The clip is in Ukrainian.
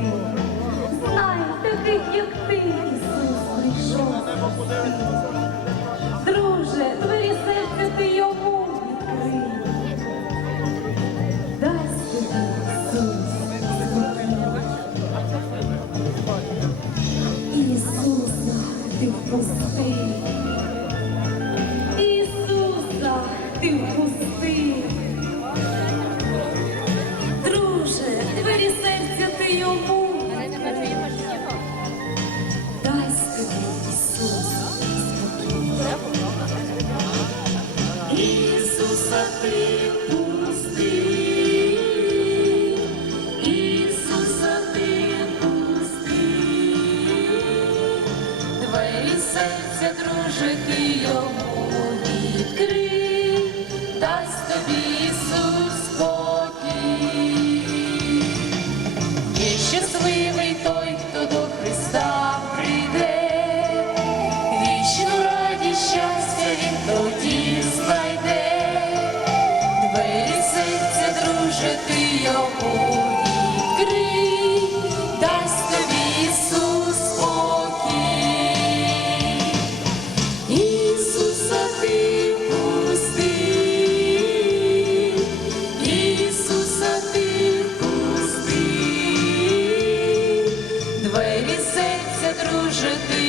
ти, ай таких, як ти, Ісус, прийшов. Двері дружити йому відкрив, дасть тобі Ты.